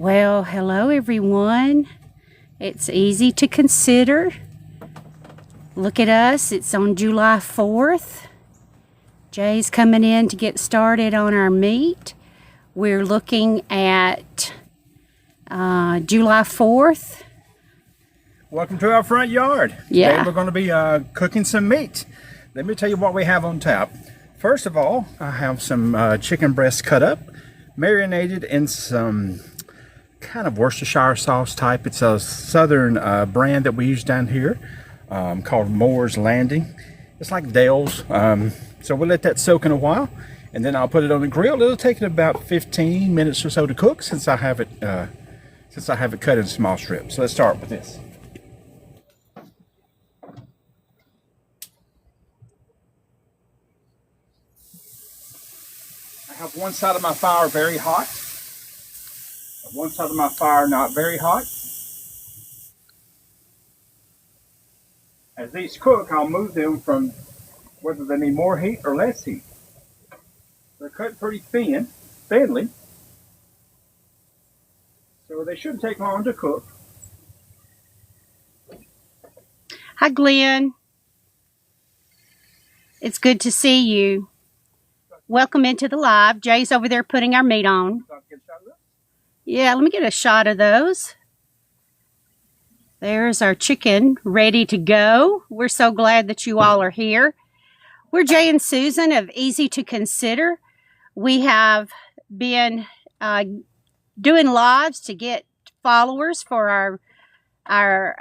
Well, hello everyone. It's easy to consider. Look at us. It's on July 4th. Jay's coming in to get started on our meat. We're looking at July 4th. Welcome to our front yard. Yeah. Today we're going to be cooking some meat. Let me tell you what we have on tap. First of all, I have some chicken breast cut up, marinated in some kind of Worcestershire sauce type. It's a southern brand that we use down here called Moore's Landing. It's like Dale's. So we'll let that soak in a while, and then I'll put it on the grill. It'll take it about 15 minutes or so to cook since I have it cut in small strips. So let's start with this. I have one side of my fire very hot, one side of my fire not very hot. As these cook, I'll move them from whether they need more heat or less heat. They're cut pretty thinly, so they shouldn't take long to cook. Hi, Glenn. It's good to see you. Welcome into the live. Jay's over there putting our meat on. Yeah, let me get a shot of those. There's our chicken ready to go. We're so glad that you all are here. We're Jay and Susan of Easy to Consider. We have been doing lives to get followers for our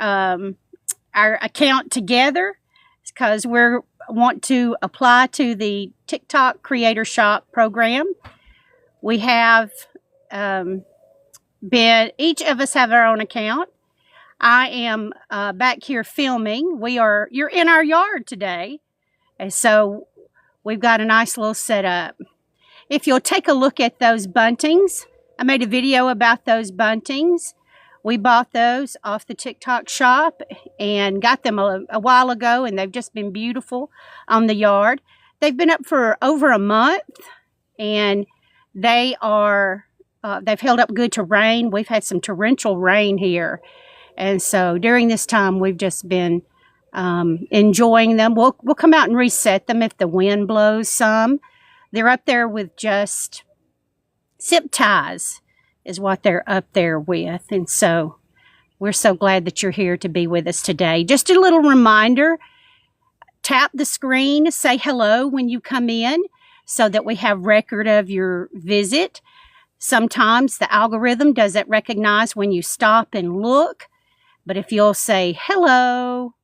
account together, because we want to apply to the TikTok Creator Shop program. We have each of us have our own account. I am back here filming. You're in our yard today, and so we've got a nice little setup. If you'll take a look at those buntings, I made a video about those buntings. We bought those off the TikTok shop and got them a while ago, and they've just been beautiful on the yard. They've been up for over a month, and they've held up good to rain. We've had some torrential rain here, and so during this time we've just been enjoying them. We'll come out and reset them if the wind blows some. They're up there with just zip ties is what they're up there with. And so we're so glad that you're here to be with us today. Just a little reminder, tap the screen, say hello when you come in so that we have record of your visit. Sometimes the algorithm doesn't recognize when you stop and look, but if you'll say hello,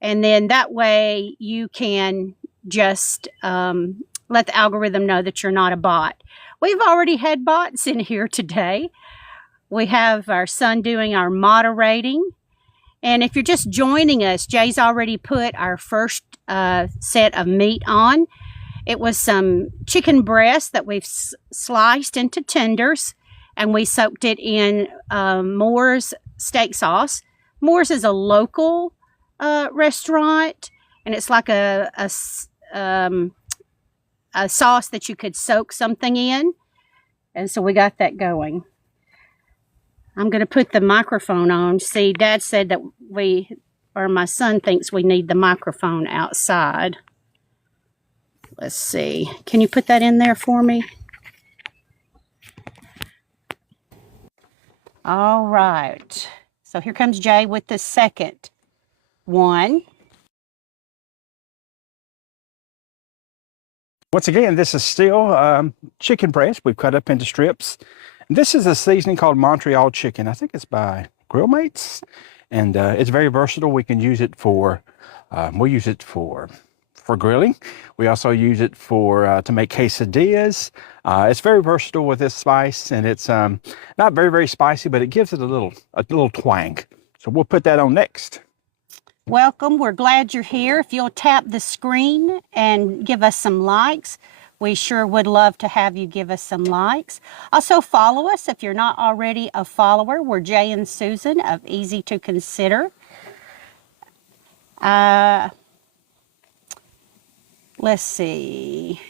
and then that way you can just let the algorithm know that you're not a bot. We've already had bots in here today. We have our son doing our moderating. And if you're just joining us, Jay's already put our first set of meat on. It was some chicken breast that we've sliced into tenders, and we soaked it in Moore's steak sauce. Moore's is a local restaurant, and it's like a sauce that you could soak something in. And so we got that going. I'm going to put the microphone on. See, Dad said that my son thinks we need the microphone outside. Let's see. Can you put that in there for me? All right. So here comes Jay with the second one. Once again, this is still chicken breast we've cut up into strips. And this is a seasoning called Montreal chicken. I think it's by Grill Mates, and it's very versatile. We can use it for grilling. We also use it to make quesadillas. It's very versatile with this spice, and it's not very spicy, but it gives it a little twang. So we'll put that on next. Welcome. We're glad you're here. If you'll tap the screen and give us some likes, we sure would love to have you give us some likes. Also follow us if you're not already a follower. We're Jay and Susan of Easy to Consider. Let's see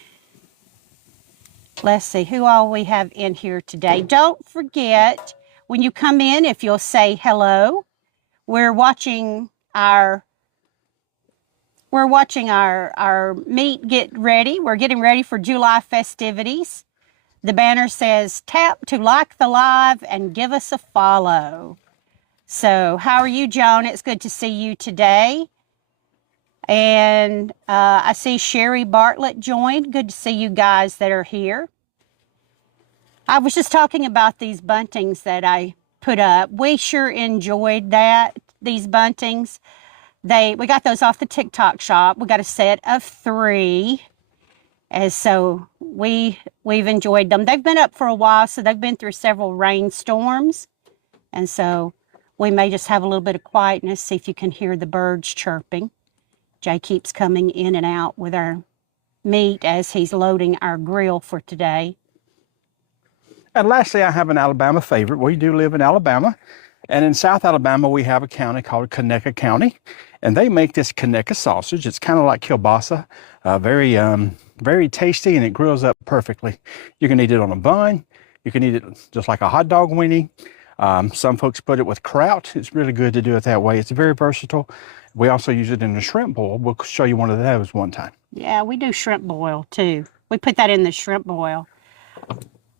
who all we have in here today. Don't forget when you come in, if you'll say hello. We're watching our meat get ready. We're getting ready for July festivities. The banner says, tap to like the live and give us a follow. So how are you, Joan? It's good to see you today. And I see Sherry Bartlett joined. Good to see you guys that are here. I was just talking about these buntings that I put up. We sure enjoyed these buntings. We got those off the TikTok shop. We got a set of 3. And so we've enjoyed them. They've been up for a while, so they've been through several rainstorms. And so we may just have a little bit of quietness, see if you can hear the birds chirping. Jay keeps coming in and out with our meat as he's loading our grill for today. And lastly, I have an Alabama favorite. We do live in Alabama. And in South Alabama, we have a county called Conecuh County. And they make this Conecuh sausage. It's kind of like kielbasa, very tasty, and it grills up perfectly. You can eat it on a bun. You can eat it just like a hot dog weenie. Some folks put it with kraut. It's really good to do it that way. It's very versatile. We also use it in a shrimp boil. We'll show you one of those one time. Yeah, we do shrimp boil too. We put that in the shrimp boil.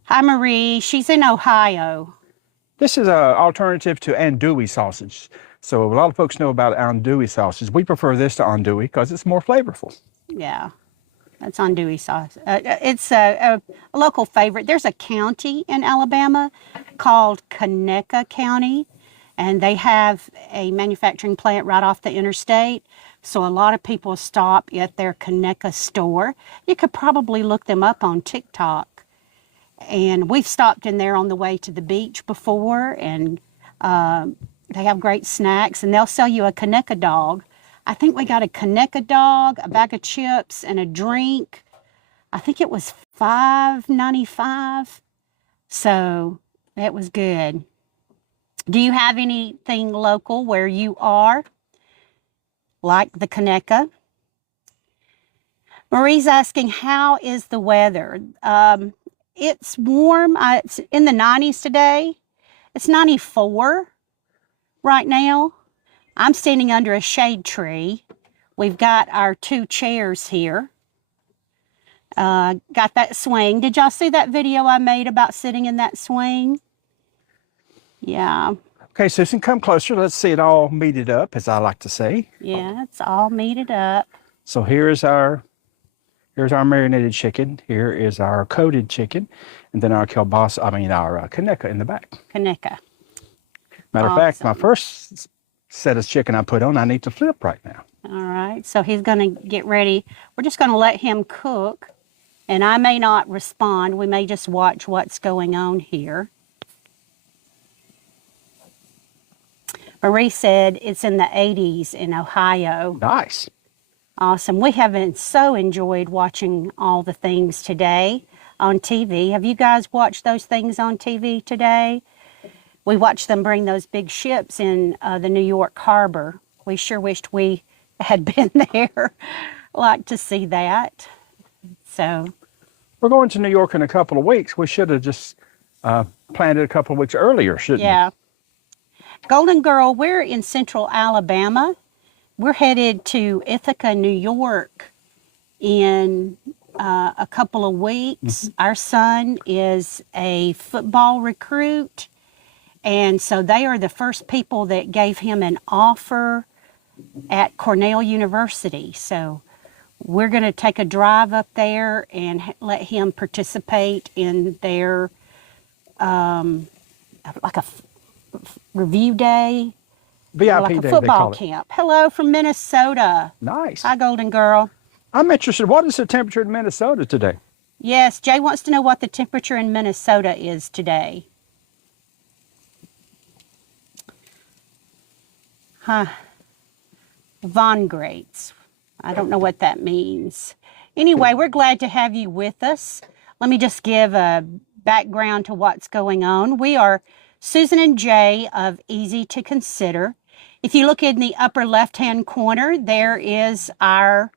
Hi, Marie. She's in Ohio. This is an alternative to andouille sausage. So a lot of folks know about andouille sausage. We prefer this to andouille because it's more flavorful. Yeah, that's andouille sauce. It's a local favorite. There's a county in Alabama called Conecuh County, and they have a manufacturing plant right off the interstate. So a lot of people stop at their Conecuh store. You could probably look them up on TikTok. And we've stopped in there on the way to the beach before, and they have great snacks, and they'll sell you a Conecuh dog. I think we got a Conecuh dog, a bag of chips, and a drink. I think it was $5.95. So it was good. Do you have anything local where you are, like the Conecuh? Marie's asking, how is the weather? It's warm. It's in the 90s today. It's 94 right now. I'm standing under a shade tree. We've got our 2 chairs here. Got that swing. Did y'all see that video I made about sitting in that swing? Yeah. Okay, Susan, come closer. Let's see it all meated up, as I like to say. Yeah, it's all meated up. So here's our marinated chicken. Here is our coated chicken, and then our kielbasa. Our Conecuh in the back. Conecuh. Matter of fact, my first set of chicken I put on, I need to flip right now. All right, so he's going to get ready. We're just going to let him cook, and I may not respond. We may just watch what's going on here. Marie said it's in the 80s in Ohio. Nice. Awesome. We have so enjoyed watching all the things today on TV. Have you guys watched those things on TV today? We watched them bring those big ships in the New York harbor. We sure wished we had been there. Like to see that. So we're going to New York in a couple of weeks. We should have just planned it a couple of weeks earlier, shouldn't we? Yeah. Golden Girl, we're in central Alabama. We're headed to Ithaca, New York in a couple of weeks. Mm-hmm. Our son is a football recruit, and so they are the first people that gave him an offer at Cornell University. So we're going to take a drive up there and let him participate in their like a review day. VIP like a day, football camp. Hello from Minnesota. Nice. Hi, Golden Girl. I'm interested. What is the temperature in Minnesota today? Yes, Jay wants to know what the temperature in Minnesota is today. Huh. Von Greats. I don't know what that means. Anyway, we're glad to have you with us. Let me just give a background to what's going on. We are Susan and Jay of Easy to Consider. If you look in the upper left-hand corner, there is our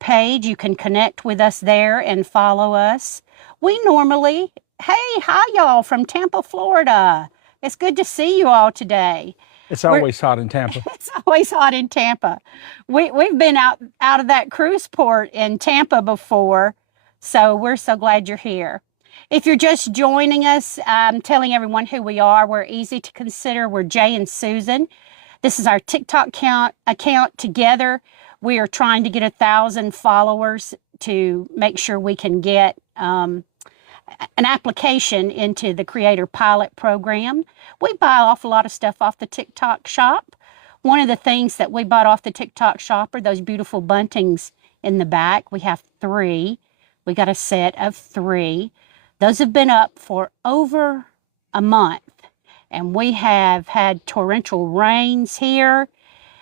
page. You can connect with us there and follow us. We normally Hey, hi, y'all from Tampa, Florida. It's good to see you all today. It's We're, always hot in Tampa. it's always hot in Tampa. We've been out of that cruise port in Tampa before, so we're so glad you're here. If you're just joining us, I'm telling everyone who we are. We're easy to consider. We're Jay and Susan. This is our TikTok account together. We are trying to get 1,000 followers to make sure we can get an application into the Creator Pilot Program. We buy an awful lot of stuff off the TikTok shop. One of the things that we bought off the TikTok shop are those beautiful buntings in the back. We have 3. We got a set of 3. Those have been up for over a month, and we have had torrential rains here,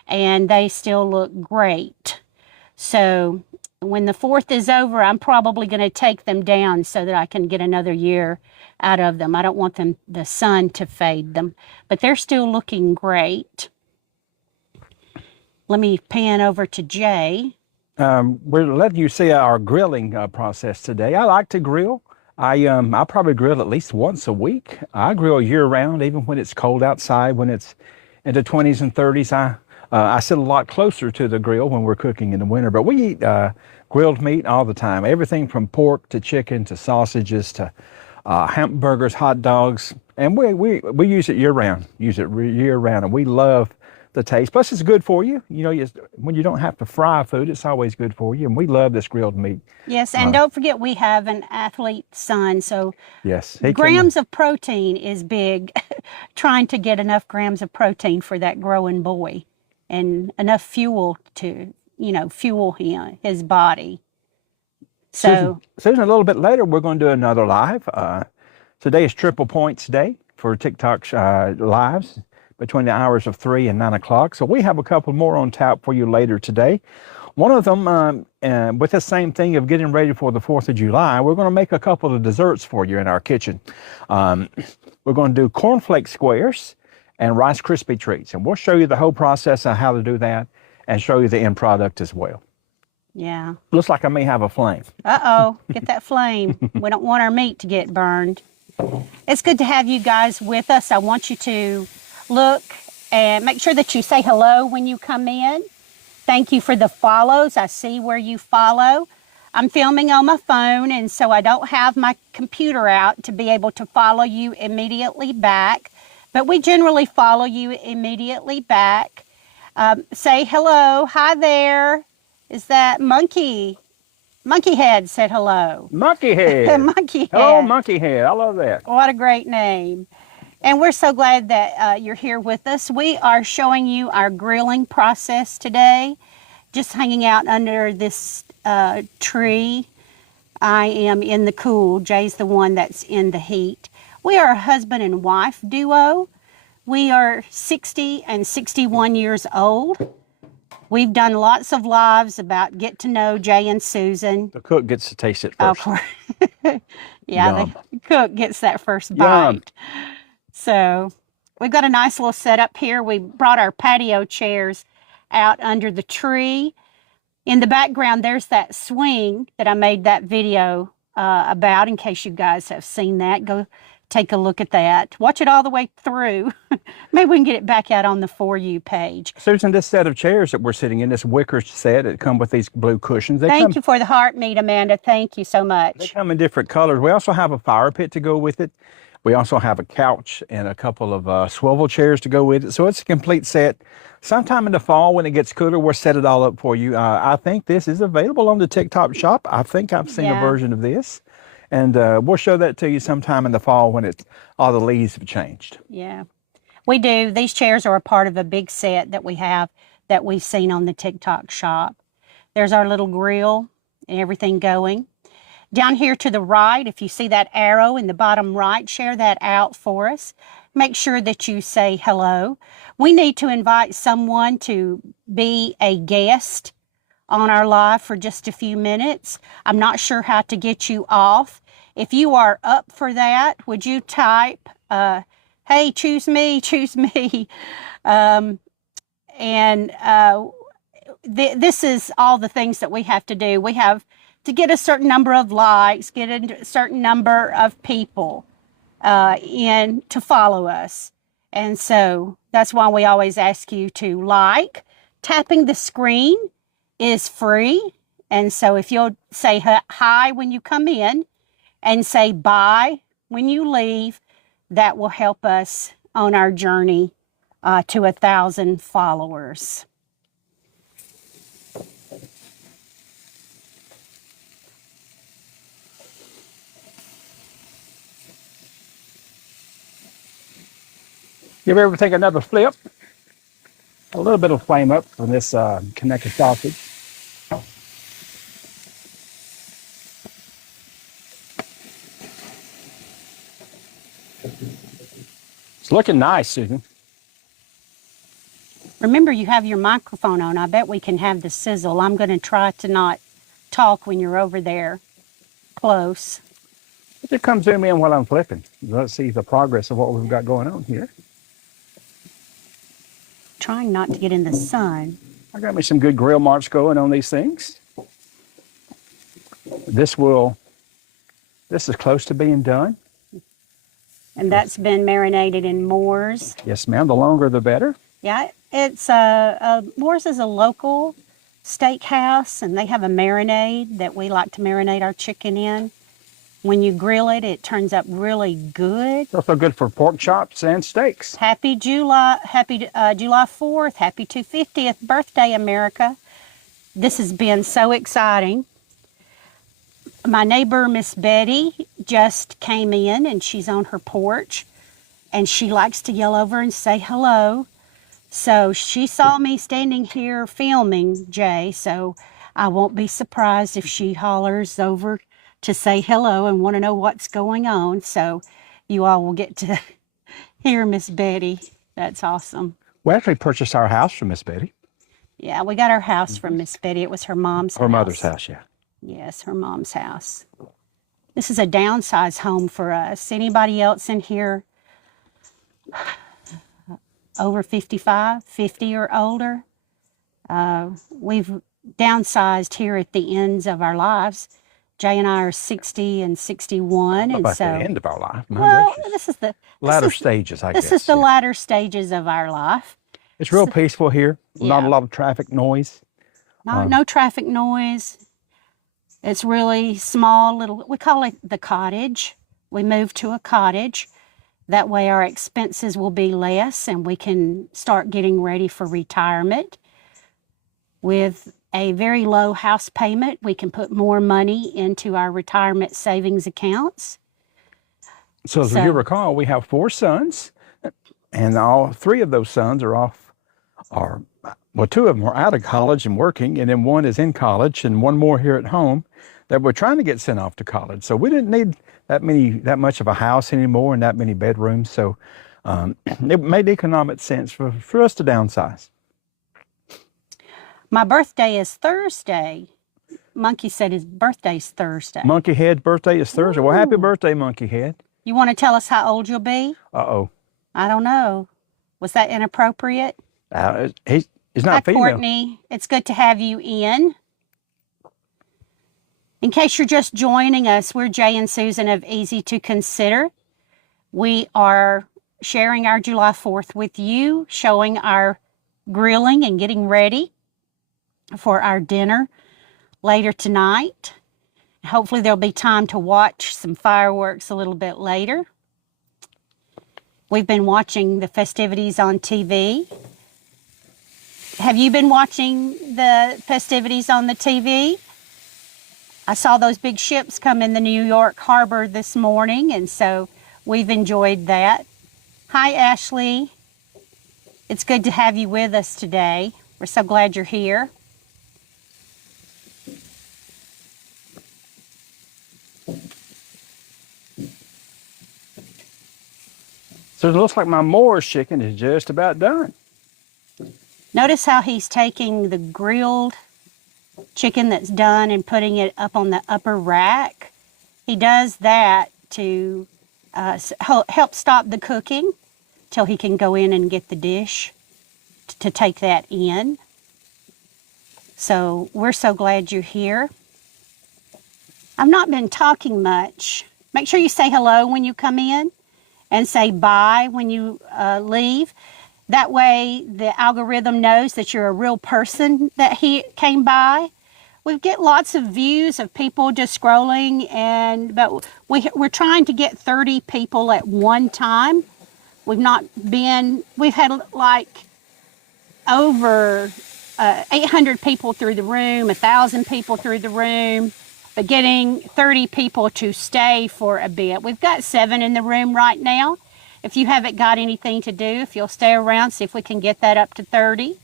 and they still look great. So when the 4th is over, I'm probably going to take them down so that I can get another year out of them. I don't want the sun to fade them, but they're still looking great. Let me pan over to Jay. We're letting you see our grilling process today. I like to grill. I probably grill at least once a week. I grill year round, even when it's cold outside. When it's in the 20s and 30s, I sit a lot closer to the grill when we're cooking in the winter. But we eat grilled meat all the time. Everything from pork to chicken to sausages to hamburgers, hot dogs, and we use it year round. And we love the taste. Plus, it's good for you. You know, when you don't have to fry food, it's always good for you. And we love this grilled meat. Yes, and don't forget we have an athlete son, so yes, grams of protein is big. Trying to get enough grams of protein for that growing boy, and enough fuel to fuel his body. So Susan, a little bit later we're going to do another live. Today is Triple Points Day for TikTok lives between the hours of 3 and 9 o'clock. So we have a couple more on tap for you later today. One of them, with the same thing of getting ready for the 4th of July, we're going to make a couple of desserts for you in our kitchen. We're going to do cornflake squares and Rice Krispie treats. And we'll show you the whole process of how to do that and show you the end product as well. yeah. Looks like I may have a flame. Uh-oh, get that flame. We don't want our meat to get burned. It's good to have you guys with us. I want you to look and make sure that you say hello when you come in. Thank you for the follows. I see where you follow. I'm filming on my phone, and so I don't have my computer out to be able to follow you immediately back. But we generally follow you immediately back. Say hello. Hi there. Is that Monkey? Monkey Head said hello. Monkey Head. Monkey Head. Hello, Monkey Head. I love that. What a great name. And we're so glad that you're here with us. We are showing you our grilling process today. Just hanging out under this tree. I am in the cool. Jay's the one that's in the heat. We are a husband and wife duo. We are 60 and 61 years old. We've done lots of lives about get to know Jay and Susan. The cook gets to taste it Of first. course. Yeah, Yum. the cook gets that first Yum. bite. So we've got a nice little setup here. We brought our patio chairs out under the tree. In the background, there's that swing that I made that video about, in case you guys have seen that. Go take a look at that. Watch it all the way through. Maybe we can get it back out on the For You page. Susan, this set of chairs that we're sitting in, this wicker set, it come with these blue cushions. Thank you for the heart meat, Amanda. Thank you so They much. come in different colors. We also have a fire pit to go with it. We also have a couch and a couple of swivel chairs to go with it. So it's a complete set. Sometime in the fall when it gets cooler, we'll set it all up for you. I think this is available on the TikTok shop. I think I've seen a version of this. And we'll show that to you sometime in the fall when all the leaves have changed. Yeah, we do. These chairs are a part of a big set that we have that we've seen on the TikTok shop. There's our little grill and everything going. Down here to the right, if you see that arrow in the bottom right, share that out for us. Make sure that you say hello. We need to invite someone to be a guest on our live for just a few minutes. I'm not sure how to get you off. If you are up for that, would you type, hey, choose me, choose me. This is all the things that we have to do. We have to get a certain number of likes, get a certain number of people in to follow us. And so that's why we always ask you to like. Tapping the screen is free. And so if you'll say hi when you come in and say bye when you leave, that will help us on our journey to 1,000 followers. Give everything another flip. A little bit of flame up from this connected sausage. It's looking nice, Susan. Remember, you have your microphone on. I bet we can have the sizzle. I'm going to try to not talk when you're over there close. Just come zoom in while I'm flipping. Let's see the progress of what we've got going on here. Trying not to get in the sun. I got me some good grill marks going on these things. This is close to being done. And that's been marinated in Moore's. Yes, ma'am. The longer, the better. Yeah, it's Moore's is a local steakhouse, and they have a marinade that we like to marinate our chicken in. When you grill it, it turns up really good. It's also good for pork chops and steaks. Happy July 4th. Happy 250th birthday, America. This has been so exciting. My neighbor, Miss Betty, just came in, and she's on her porch, and she likes to yell over and say hello. So she saw me standing here filming, Jay, so I won't be surprised if she hollers over to say hello and want to know what's going on. So you all will get to hear Miss Betty. That's awesome. We actually purchased our house from Miss Betty. Yeah, we got our house from Miss Betty. It was her mom's house. Her mother's house, yeah. Yes, her mom's house. This is a downsized home for us. Anybody else in here over 55, 50 or older? We've downsized here at the ends of our lives. Jay and I are 60 and 61, and About so the end of our life. My well, gracious. this is the Latter stages, I guess. This is the yeah. latter stages of our life. It's real peaceful here. Not Yeah. a lot of traffic noise. No traffic noise. It's really small little, we call it the cottage. We moved to a cottage. That way our expenses will be less and we can start getting ready for retirement. With a very low house payment, we can put more money into our retirement savings accounts. So as you recall, we have 4 sons, and all 3 of those sons well, 2 of them are out of college and working, and then 1 is in college, and 1 more here at home that we're trying to get sent off to college. So we didn't need that much of a house anymore and that many bedrooms. So it made economic sense for us to downsize. My birthday is Thursday. Monkey said his birthday's Thursday. Monkey Head's birthday is Thursday. Well, happy Ooh. birthday, Monkey Head. You want to tell us how old you'll be? Uh-oh. I don't know. Was that inappropriate? He's not Hi, female. Courtney. It's good to have you in. In case you're just joining us, we're Jay and Susan of Easy to Consider. We are sharing our July 4th with you, showing our grilling and getting ready for our dinner later tonight. Hopefully there'll be time to watch some fireworks a little bit later. We've been watching the festivities on TV. Have you been watching the festivities on the TV? I saw those big ships come in the New York harbor this morning, and so we've enjoyed that. Hi, Ashley. It's good to have you with us today. We're so glad you're here. So it looks like my Moore's chicken is just about done. Notice how he's taking the grilled chicken that's done and putting it up on the upper rack. He does that to help stop the cooking till he can go in and get the dish to take that in. So we're so glad you're here. I've not been talking much. Make sure you say hello when you come in and say bye when you leave. That way the algorithm knows that you're a real person that he came by. We get lots of views of people just scrolling, but we're trying to get 30 people at one time. We've had like over 800 people through the room, 1,000 people through the room, but getting 30 people to stay for a bit. We've got 7 in the room right now. If you haven't got anything to do, if you'll stay around, see if we can get that up to 30.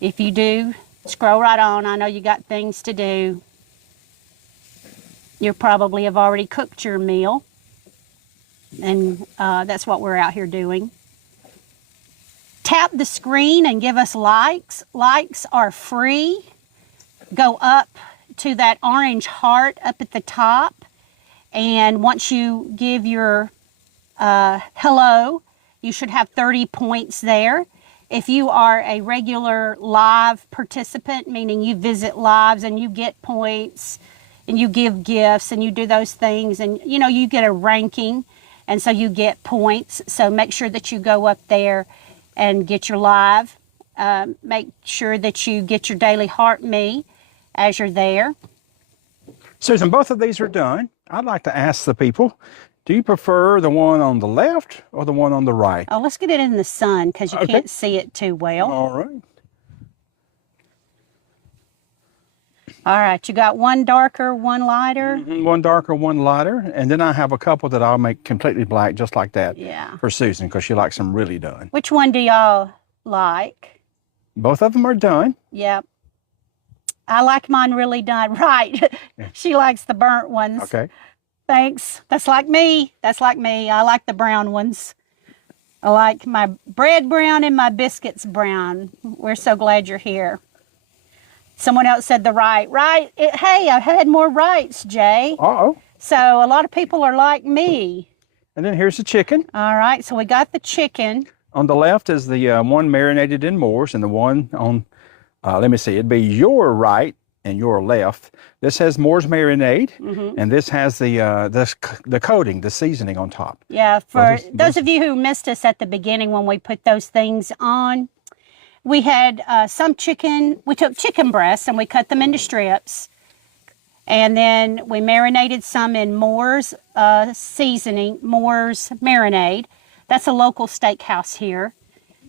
If you do, scroll right on. I know you got things to do. You probably have already cooked your meal. And that's what we're out here doing. Tap the screen and give us likes. Likes are free. Go up to that orange heart up at the top. And once you give your hello, you should have 30 points there. If you are a regular live participant, meaning you visit lives and you get points and you give gifts and you do those things and you get a ranking and so you get points. So make sure that you go up there and get your live. Make sure that you get your daily heart me as you're there. Susan, both of these are done. I'd like to ask the people, do you prefer the one on the left or the one on the right? Oh, let's get it in the sun because you can't see it too well. All right. All right, you got one darker, one lighter. One darker, one lighter. And then I have a couple that I'll make completely black just like that for Susan because she likes them really done. Which one do y'all like? Both of them are done. Yep. I like mine really done. Right. She likes the burnt ones. Okay. Thanks. That's like me. That's like me. I like the brown ones. I like my bread brown and my biscuits brown. We're so glad you're here. Someone else said the right. Right. Hey, I've had more rights, Jay. Uh-oh. So a lot of people are like me. And then here's the chicken. All right. So we got the chicken. On the left is the one marinated in Moors, and the one on, let me see, it'd be your right and your left. This has Moors marinade, and this has the coating, the seasoning on top. Yeah, for those of you who missed us at the beginning when we put those things on, we had some chicken. We took chicken breasts and we cut them into strips. And then we marinated some in Moors seasoning, Moors marinade. That's a local steakhouse here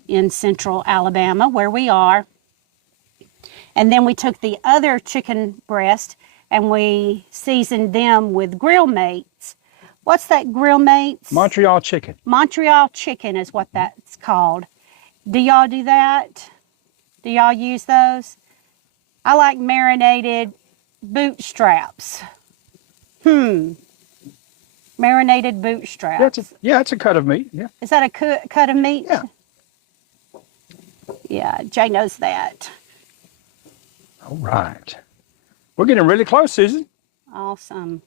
in central Alabama where we are. And then we took the other chicken breast and we seasoned them with Grill Mates. What's that, Grill Mates? Montreal chicken. Montreal chicken is what that's called. Do y'all do that? Do y'all use those? I like marinated bootstraps. Marinated bootstraps. Yeah, it's a cut of meat. Yeah. Is that a cut of meat? Yeah. Yeah, Jay knows that. All right. We're getting really close, Susan. Awesome.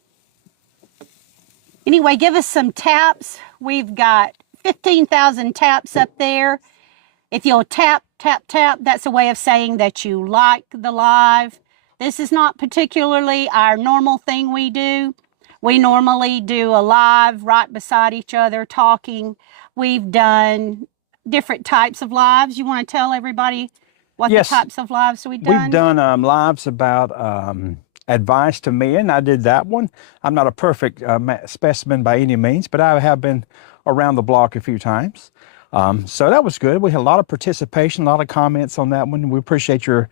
Anyway, give us some taps. We've got 15,000 taps up there. If you'll tap, tap, tap, that's a way of saying that you like the live. This is not particularly our normal thing we do. We normally do a live right beside each other talking. We've done different types of lives. You want to tell everybody what the types of lives we've done? We've done lives about advice to men. I did that one. I'm not a perfect specimen by any means, but I have been around the block a few times. So that was good. We had a lot of participation, a lot of comments on that one. We appreciate your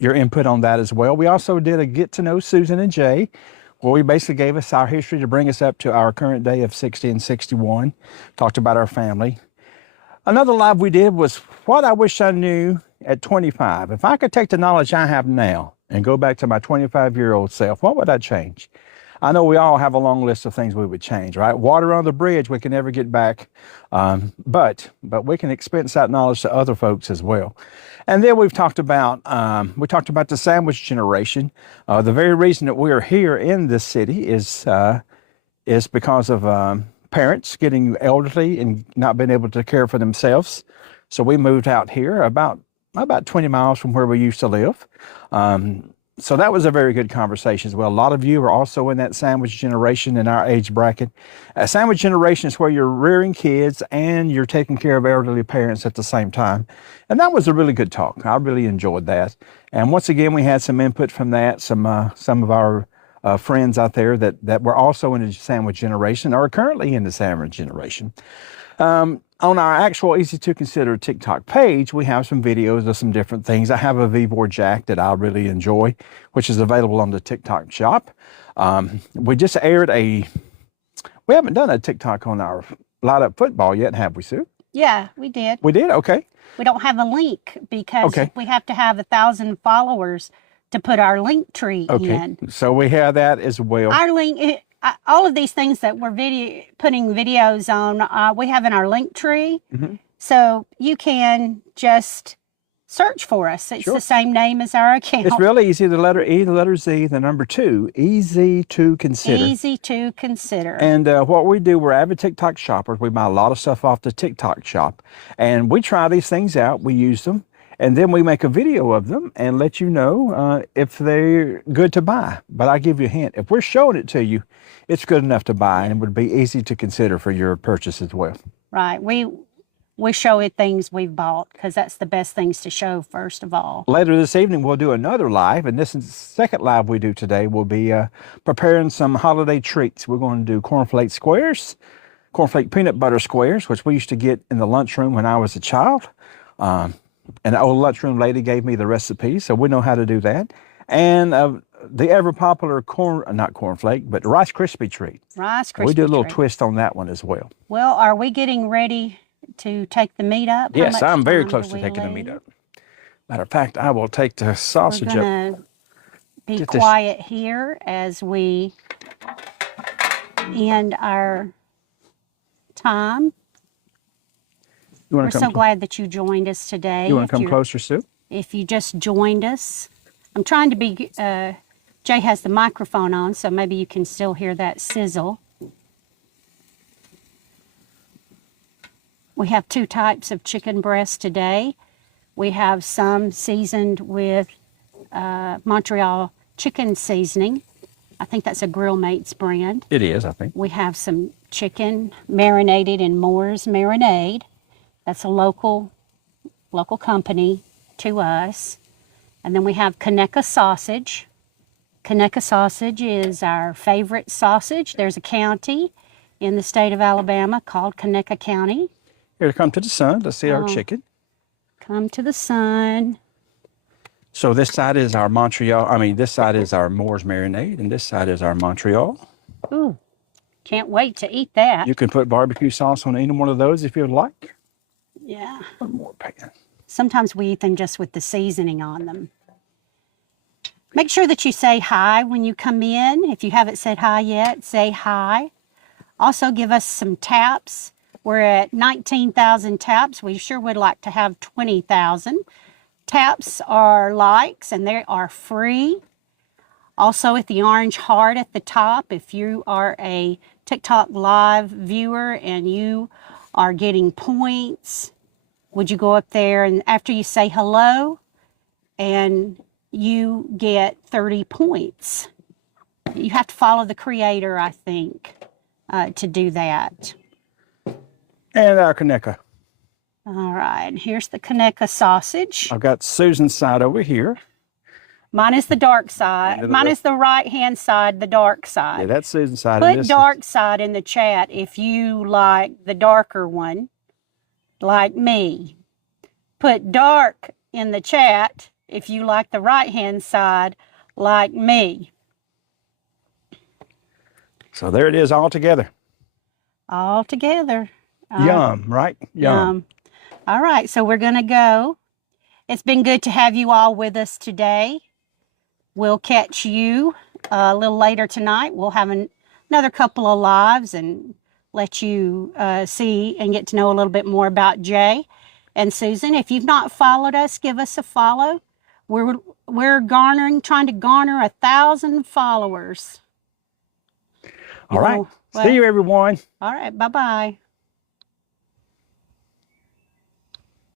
input on that as well. We also did a Get to Know Susan and Jay, where we basically gave us our history to bring us up to our current day of 60 and 61, talked about our family. Another live we did was what I wish I knew at 25. If I could take the knowledge I have now and go back to my 25-year-old self, what would I change? I know we all have a long list of things we would change, right? Water on the bridge, we can never get back, but we can expense that knowledge to other folks as well. And then we've talked about the sandwich generation. The very reason that we are here in this city is because of parents getting elderly and not being able to care for themselves. So we moved out here about 20 miles from where we used to live. So that was a very good conversation as well. A lot of you are also in that sandwich generation in our age bracket. A sandwich generation is where you're rearing kids and you're taking care of elderly parents at the same time. And that was a really good talk. I really enjoyed that. And once again, we had some input from that, some of our friends out there that were also in the sandwich generation or are currently in the sandwich generation. On our actual Easy to Consider TikTok page, we have some videos of some different things. I have a V-Board jack that I really enjoy, which is available on the TikTok shop. We just aired we haven't done a TikTok on our Light Up Football yet, have we, Sue? Yeah, we did. We did? Okay. We don't have a link because Okay. we have to have 1,000 followers to put our link tree Okay. in. So we have that as well. Our link, all of these things that we're putting videos on, we have in our link tree. Mhm. So you can just search for us. It's Sure. the same name as our account. It's really easy. The letter E, the letter Z, the number 2. Easy to consider. Easy to consider. And what we do, we're avid TikTok shoppers. We buy a lot of stuff off the TikTok shop. And we try these things out. We use them. And then we make a video of them and let you know if they're good to buy. But I give you a hint. If we're showing it to you, it's good enough to buy and it would be easy to consider for your purchase as well. Right. We show it things we've bought because that's the best things to show first of all. Later this evening, we'll do another live. And this is the second live we do today. We'll be preparing some holiday treats. We're going to do cornflake squares, cornflake peanut butter squares, which we used to get in the lunchroom when I was a child. And the old lunchroom lady gave me the recipe, so we know how to do that. And the ever popular not cornflake, but Rice Krispie treat. Rice Krispie We do a little treat. twist on that one as well. Well, are we getting ready to take the meat up? How Yes, much I'm very time close do to we taking the leave? meat up. Matter of fact, I will take the We're sausage up. going to be Get this- quiet here as we end our time. You We're want to so come? glad that you joined us today. You want If to come you're- closer, Sue? If you just joined us, I'm trying to be, Jay has the microphone on, so maybe you can still hear that sizzle. We have 2 types of chicken breast today. We have some seasoned with Montreal chicken seasoning. I think that's a Grill Mates brand. It is, I think. We have some chicken marinated in Moore's Marinade. That's a local company to us. And then we have Conecuh sausage. Conecuh sausage is our favorite sausage. There's a county in the state of Alabama called Conecuh County. Here, come to the sun. Let's see our Oh. chicken. Come to the sun. So this side is our this side is our Moore's Marinade, and this side is our Montreal. Ooh, can't wait to eat that. You can put barbecue sauce on any one of those if you would like. Yeah. One more pan. Sometimes we eat them just with the seasoning on them. Make sure that you say hi when you come in. If you haven't said hi yet, say hi. Also give us some taps. We're at 19,000 taps. We sure would like to have 20,000. Taps are likes and they are free. Also at the orange heart at the top, if you are a TikTok live viewer and you are getting points, would you go up there and after you say hello and you get 30 points. You have to follow the creator, I think, to do that. And our Conecuh. All right, here's the Conecuh sausage. I've got Susan's side over here. Mine is the dark side. And Mine is the right-hand side, the dark Yeah, side. that's Susan's side. and Put this dark side in the chat if you like the darker one, like me. Put dark in the chat if you like the right-hand side, like me. So there it is all together. All together. Yum, right? Yum. All right, so we're going to go. It's been good to have you all with us today. We'll catch you a little later tonight. We'll have another couple of lives and let you see and get to know a little bit more about Jay and Susan. If you've not followed us, give us a follow. We're trying to garner 1,000 followers. All right. know, See you, everyone. All right, bye-bye.